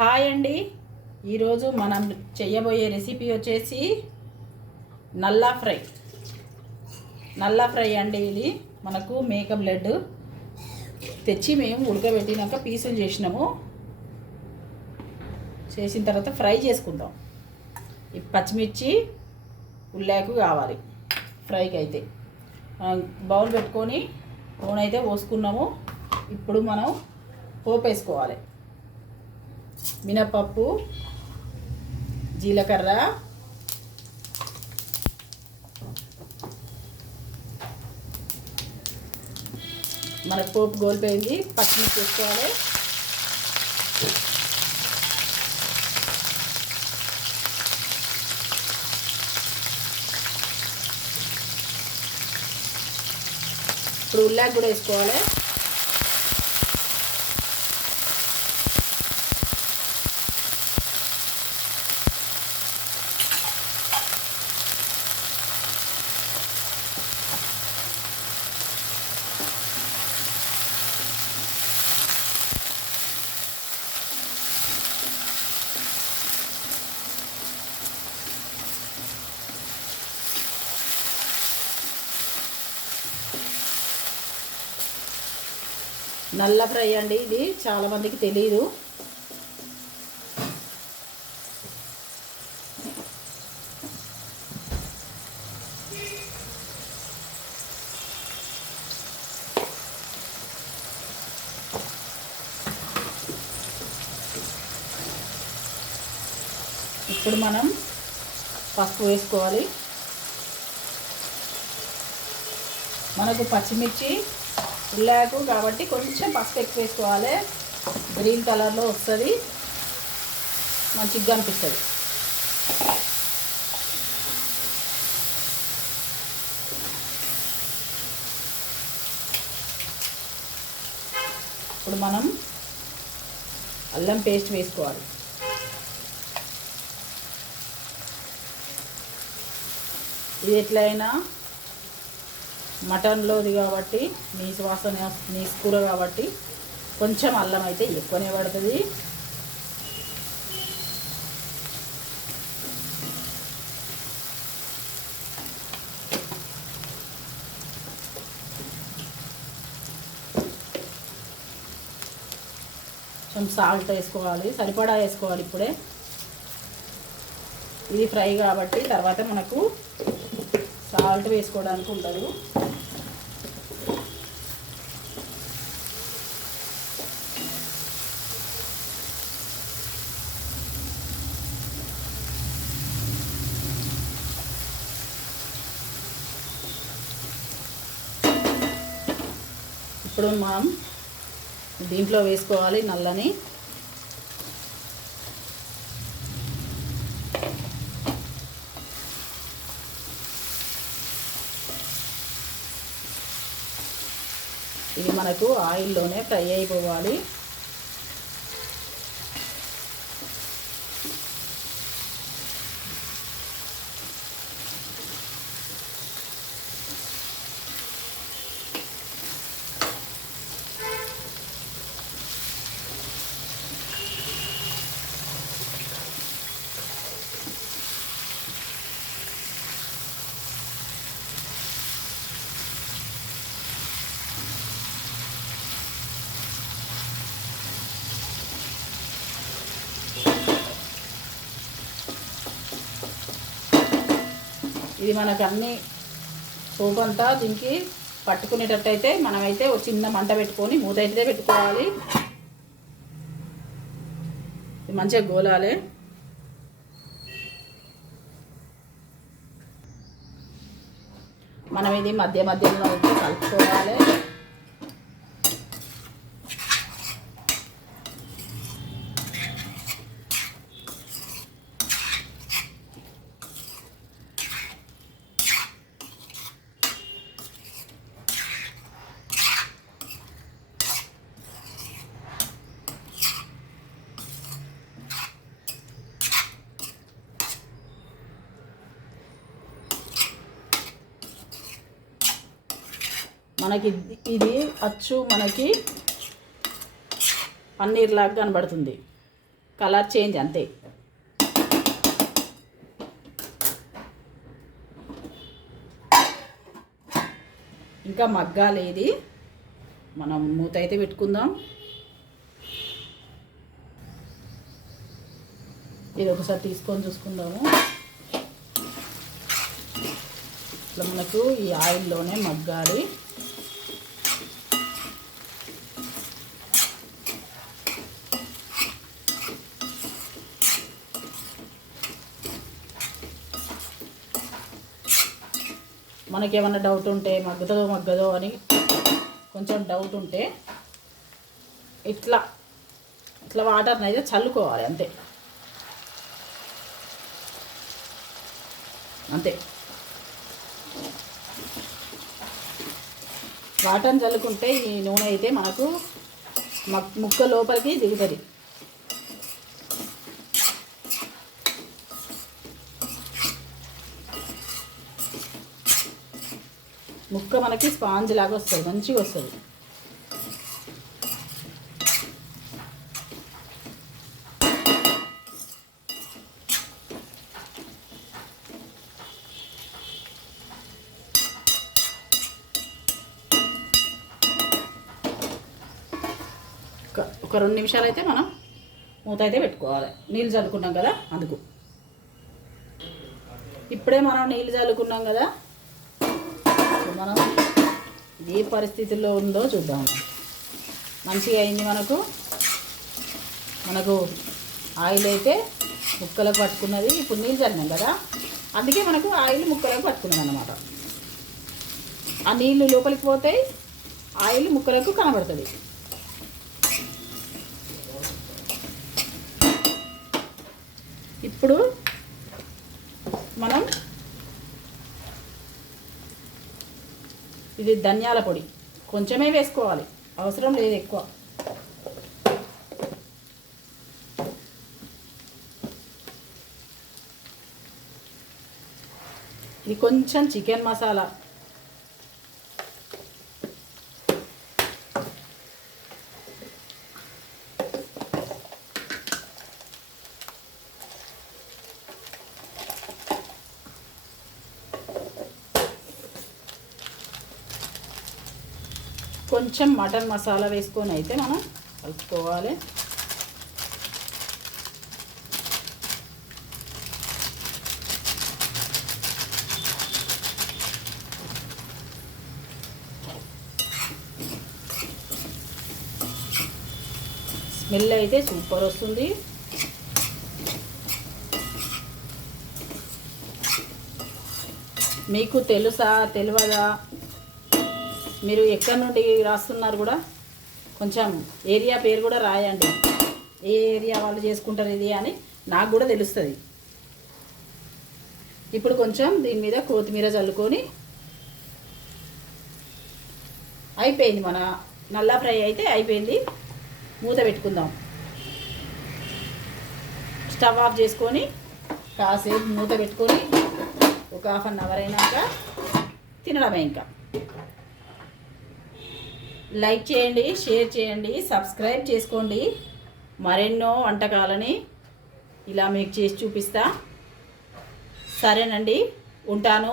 Hi అండి. ఈరోజు మనం చేయబోయే రెసిపీ వచ్చేసి నల్లా ఫ్రై అండి. ఇది మనకు మేక బ్లడ్ తెచ్చి మేము ఉడకబెట్టినాక పీసులు చేసిన తర్వాత ఫ్రై చేసుకుంటాం. ఈ పచ్చిమిర్చి ఉల్లాకు కావాలి ఫ్రైకి. అయితే బౌల్ పెట్టుకొని నూనె అయితే పోసుకున్నాము. ఇప్పుడు మనం పోపు వేసుకోవాలి. మినపప్పు, జీలకర్ర, మనకు పోపు గోలిపోయింది. పచ్చిమిర్చి వేసుకోవాలి. ఇప్పుడు ఉల్లాకు కూడా వేసుకోవాలి. నల్ల ఫ్రై అండి, ఇది చాలామందికి తెలియదు. ఇప్పుడు మనం పసుపు వేసుకోవాలి. మనకు పచ్చిమిర్చి ఉల్లాకు కాబట్టి కొంచెం పసుపు ఎక్కువ వేసుకోవాలి. గ్రీన్ కలర్లో వస్తుంది, మంచిగా అనిపిస్తుంది. ఇప్పుడు మనం అల్లం పేస్ట్ వేసుకోవాలి. ఇది ఎట్లయినా మటన్లోది కాబట్టి నీసు వాసన, నీసు కూర కాబట్టి కొంచెం అల్లం అయితే ఎక్కువనే పడుతుంది. కొంచెం సాల్ట్ వేసుకోవాలి, సరిపడా వేసుకోవాలి. ఇప్పుడే ఇది ఫ్రై కాబట్టి తర్వాత మనకు సాల్ట్ వేసుకోవడానికి ఉండదు. ఇప్పుడు మనం దీంట్లో వేసుకోవాలి నల్లని. ఇది మనకు ఆయిల్లోనే ఫ్రై అయిపోవాలి. ఇది మనకు అన్ని పోపు అంతా దీనికి పట్టుకునేటట్టయితే మనమైతే ఒక చిన్న మంట పెట్టుకొని మూత అయితే పెట్టుకోవాలి. ఇది మంచిగా గోలాలి. మనం ఇది మధ్య మధ్యలో అయితే కలుపుకోవాలి. మనకి ఇది అచ్చు మనకి పన్నీర్ లాగా కనబడుతుంది, కలర్ చేంజ్ అంతే. ఇంకా మగ్గాలేది, మనం మూత అయితే పెట్టుకుందాం. ఇది ఒకసారి తీసుకొని చూసుకుందాము. ఇట్లా మనకు ఈ ఆయిల్లోనే మగ్గాలి. మనకేమన్నా డౌట్ ఉంటే మగ్గదో అని కొంచెం డౌట్ ఉంటే ఇట్లా వాటర్ని అయితే చల్లుకోవాలి అంతే. వాటర్ని చల్లుకుంటే ఈ నూనె అయితే మనకు ముక్క లోపలికి దిగుతుంది. ముక్క మనకి స్పాంజ్ లాగా వస్తుంది, మంచిగా వస్తుంది. ఒక 2 నిమిషాలు అయితే మనం మూత అయితే పెట్టుకోవాలి. నీళ్ళు చల్లుకున్నాం కదా అందుకు. ఇప్పుడే మనం నీళ్ళు చల్లుకున్నాం కదా, మనం ఏ పరిస్థితుల్లో ఉందో చూద్దాం. మంచిగా అయింది మనకు ఆయిల్ అయితే ముక్కలకు పట్టుకున్నది. ఇప్పుడు నీళ్ళు చల్లినాం కదా, అందుకే మనకు ఆయిల్ ముక్కలకు పట్టుకున్నది అన్నమాట. ఆ నీళ్ళు లోపలికి పోతాయి, ఆయిల్ ముక్కలకు కనబడుతుంది. ఇప్పుడు మనం ఇది ధనియాల పొడి కొంచెమే వేసుకోవాలి, అవసరం లేదు ఎక్కువ. ఇది కొంచెం చికెన్ మసాలా, కొంచెం మటన్ మసాలా వేసుకొని అయితే మనం కలుపుకోవాలి. స్మెల్ అయితే సూపర్ వస్తుంది. మీకు తెలుసా తెలియదా, మీరు ఎక్కడి నుండి రాస్తున్నారు కూడా కొంచెం ఏరియా పేరు కూడా రాయండి. ఏ ఏరియా వాళ్ళు చేసుకుంటారు ఇది అని నాకు కూడా తెలుస్తుంది. ఇప్పుడు కొంచెం దీని మీద కొత్తిమీర చల్లుకొని అయిపోయింది. మన నల్ల ఫ్రై అయితే అయిపోయింది. మూత పెట్టుకుందాం. స్టవ్ ఆఫ్ చేసుకొని కాసేపు మూత పెట్టుకొని ఒక 1/2 అవర్ అయినాక తినడమే. ఇంకా లైక్ చేయండి, షేర్ చేయండి, సబ్స్క్రైబ్ చేసుకోండి. మరెన్నో వంటకాలని ఇలా మీకు చేసి చూపిస్తా. సరేనండి, ఉంటాను.